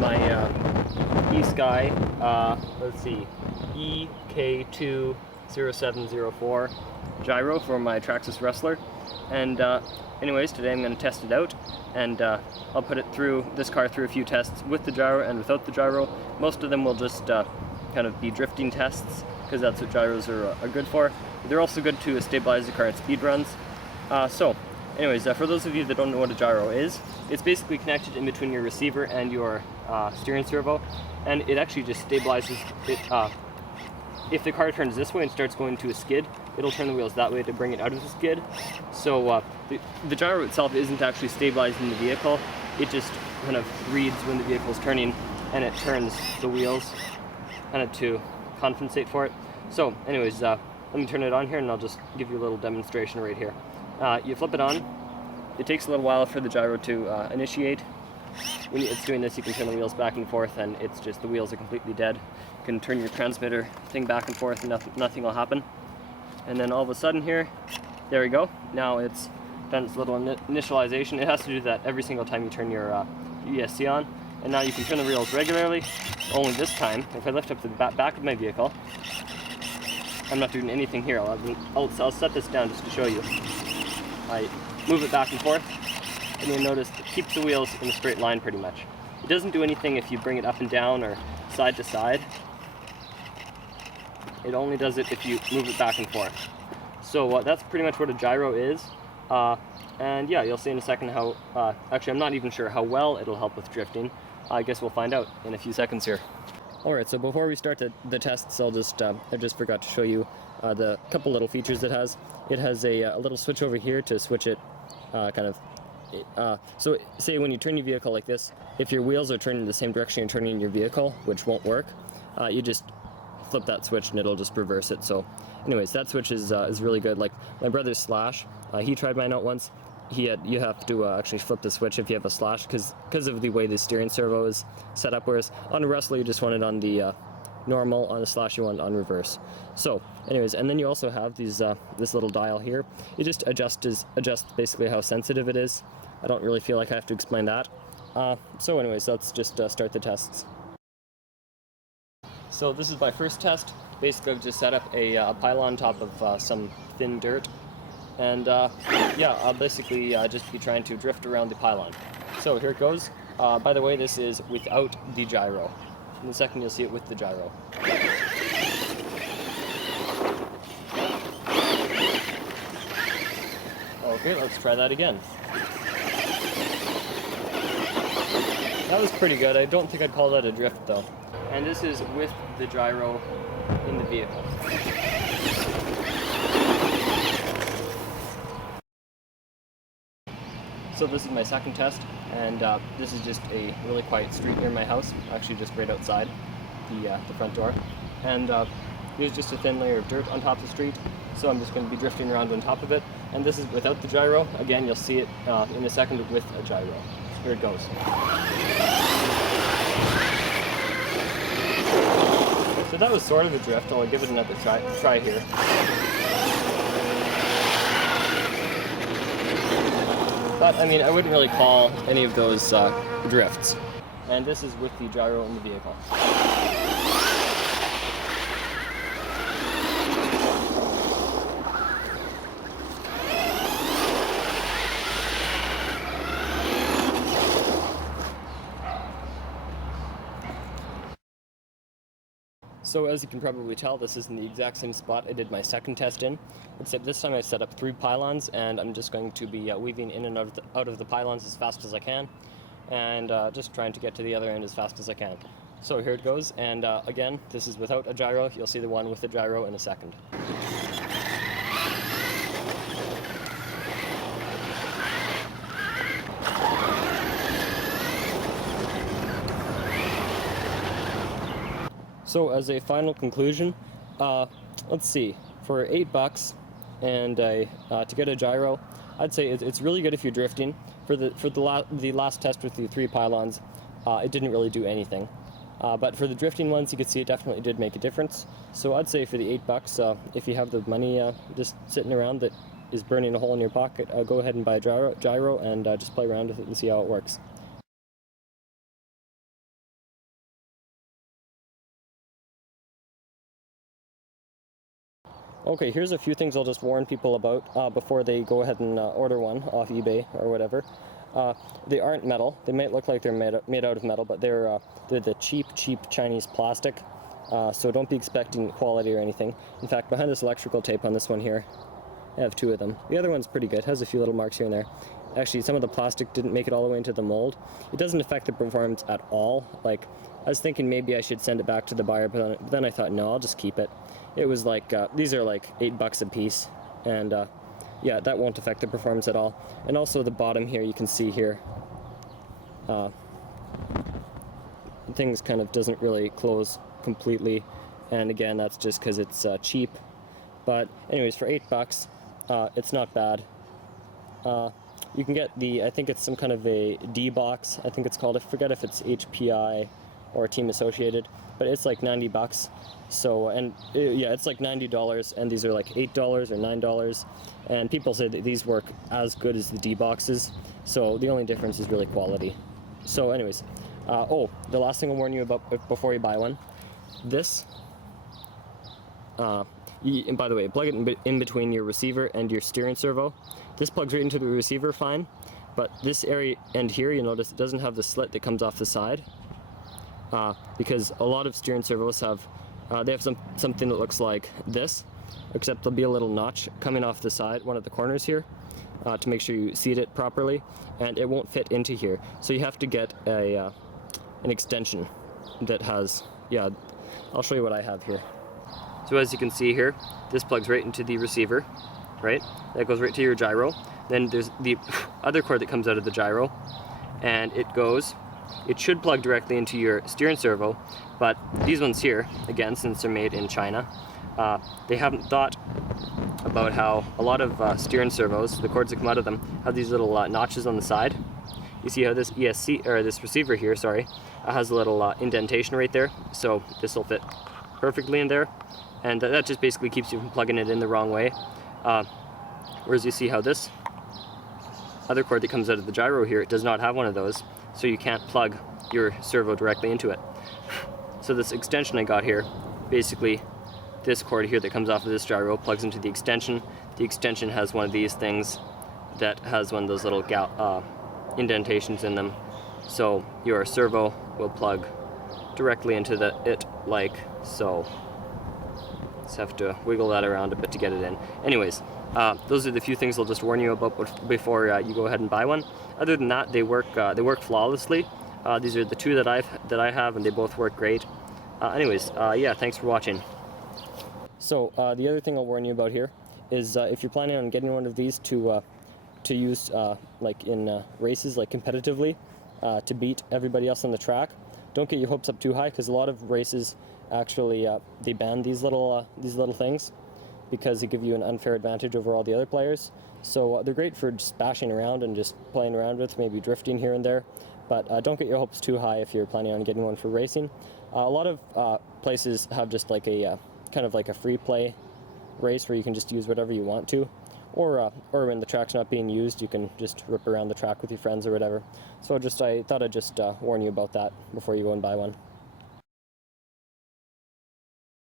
my E-Sky, let's see, EK2-0704 Gyro for my Traxxas Wrestler. And anyways, today I'm going to test it out, and I'll put it through this car through a few tests with the gyro and without the gyro. Most of them will just kind of be drifting tests, because that's what gyros are good for. They're also good to stabilize the car at speed runs. So anyways, for those of you that don't know what a gyro is, it's basically connected in between your receiver and your steering servo, and it actually just stabilizes it. If the car turns this way and starts going to a skid, it'll turn the wheels that way to bring it out of the skid. So the gyro itself isn't actually stabilizing the vehicle, it just kind of reads when the vehicle is turning, and it turns the wheels kind of to compensate for it. So anyways, let me turn it on here and I'll just give you a little demonstration right here. You flip it on. It takes a little while for the gyro to initiate. When it's doing this, you can turn the wheels back and forth, and it's just the wheels are completely dead. You can turn your transmitter thing back and forth and nothing will happen. And then all of a sudden here, there we go. Now it's done its little initialization. It has to do that every single time you turn your ESC on. And now you can turn the wheels regularly, only this time, if I lift up the back of my vehicle, I'm not doing anything here. I'll set this down just to show you. I move it back and forth, and you'll notice it keeps the wheels in a straight line pretty much. It doesn't do anything if you bring it up and down or side to side. It only does it if you move it back and forth. So that's pretty much what a gyro is. And yeah, you'll see in a second how, actually I'm not even sure how well it'll help with drifting. I guess we'll find out in a few seconds here. Alright, so before we start the tests, I just forgot to show you the couple little features it has. It has a little switch over here to switch it so say when you turn your vehicle like this, if your wheels are turning the same direction you're turning your vehicle, which won't work, you just flip that switch and it'll just reverse it. So anyways, that switch is really good. Like my brother's Slash, he tried mine out once. You have to actually flip the switch if you have a Slash because of the way the steering servo is set up, whereas on a Wrestler you just want it on the normal, on a Slash you want it on reverse. So anyways, and then you also have these this little dial here. It just adjusts basically how sensitive it is. I don't really feel like I have to explain that. So anyways, let's just start the tests. So this is my first test. Basically I've just set up a pile on top of some thin dirt. And yeah, I'll basically just be trying to drift around the pylon. So here it goes. By the way, this is without the gyro. In a second you'll see it with the gyro. Okay, let's try that again. That was pretty good. I don't think I'd call that a drift though. And this is with the gyro in the vehicle. So this is my second test, and this is just a really quiet street near my house, actually just right outside the front door. And there's just a thin layer of dirt on top of the street, so I'm just going to be drifting around on top of it. And this is without the gyro. Again, you'll see it in a second with a gyro. Here it goes. So that was sort of a drift. I'll give it another try here. But, I mean, I wouldn't really call any of those drifts. And this is with the gyro in the vehicle. So as you can probably tell, this is in the exact same spot I did my second test in, except this time I've set up 3 pylons, and I'm just going to be weaving in and out of the pylons as fast as I can, and just trying to get to the other end as fast as I can. So here it goes, and again, this is without a gyro. You'll see the one with the gyro in a second. So as a final conclusion, let's see, for $8 and to get a gyro, I'd say it's really good if you're drifting. For the last test with the 3 pylons, it didn't really do anything. But for the drifting ones, you could see it definitely did make a difference. So I'd say for the $8, if you have the money just sitting around that is burning a hole in your pocket, go ahead and buy a gyro and just play around with it and see how it works. Okay, here's a few things I'll just warn people about before they go ahead and order one off eBay or whatever. They aren't metal. They might look like they're made out of metal, but they're the cheap Chinese plastic. So don't be expecting quality or anything. In fact, behind this electrical tape on this one here, I have two of them. The other one's pretty good. Has a few little marks here and there. Actually, some of the plastic didn't make it all the way into the mold. It doesn't affect the performance at all. Like, I was thinking maybe I should send it back to the buyer, but then I thought, no, I'll just keep it. It was like, these are like $8 a piece, and yeah, that won't affect the performance at all. And also the bottom here, you can see here, things kind of doesn't really close completely, and again, that's just because it's cheap. But anyways, for $8, it's not bad. You can get the, I think it's some kind of a D box, I think it's called. I forget if it's HPI or Team Associated, but it's like $90. So, and yeah, it's like $90, and these are like $8 or $9, and people say that these work as good as the D boxes, so the only difference is really quality. So anyways, oh, the last thing I'll warn you about before you buy one, this, and by the way, plug it in between your receiver and your steering servo. This plugs right into the receiver fine, but this area end here, you notice it doesn't have the slit that comes off the side, because a lot of steering servos have, they have something that looks like this, except there'll be a little notch coming off the side, one of the corners here, to make sure you seat it properly, and it won't fit into here. So you have to get an extension that has, yeah, I'll show you what I have here. So as you can see here, this plugs right into the receiver, right? That goes right to your gyro. Then there's the other cord that comes out of the gyro, and it should plug directly into your steering servo, but these ones here, again, since they're made in China, they haven't thought about how a lot of steering servos, the cords that come out of them, have these little notches on the side. You see how this ESC, or this receiver here, sorry, has a little indentation right there, so this will fit perfectly in there, and that just basically keeps you from plugging it in the wrong way. Whereas you see how this other cord that comes out of the gyro here, it does not have one of those, so you can't plug your servo directly into it. So this extension I got here, basically this cord here that comes off of this gyro plugs into the extension. The extension has one of these things that has one of those little indentations in them, so your servo will plug directly into it like so. Just have to wiggle that around a bit to get it in. Anyways, those are the few things I'll just warn you about before you go ahead and buy one. Other than that, they work flawlessly. These are the two that I have, and they both work great. Anyways, yeah, thanks for watching. So the other thing I'll warn you about here is if you're planning on getting one of these to use like in races, like competitively, to beat everybody else on the track, don't get your hopes up too high, because a lot of races actually they ban these little things because they give you an unfair advantage over all the other players. So they're great for just bashing around and just playing around with, maybe drifting here and there, but don't get your hopes too high if you're planning on getting one for racing. A lot of places have just like a kind of like a free play race where you can just use whatever you want to, or when the track's not being used, you can just rip around the track with your friends or whatever. So I thought I'd just warn you about that before you go and buy one.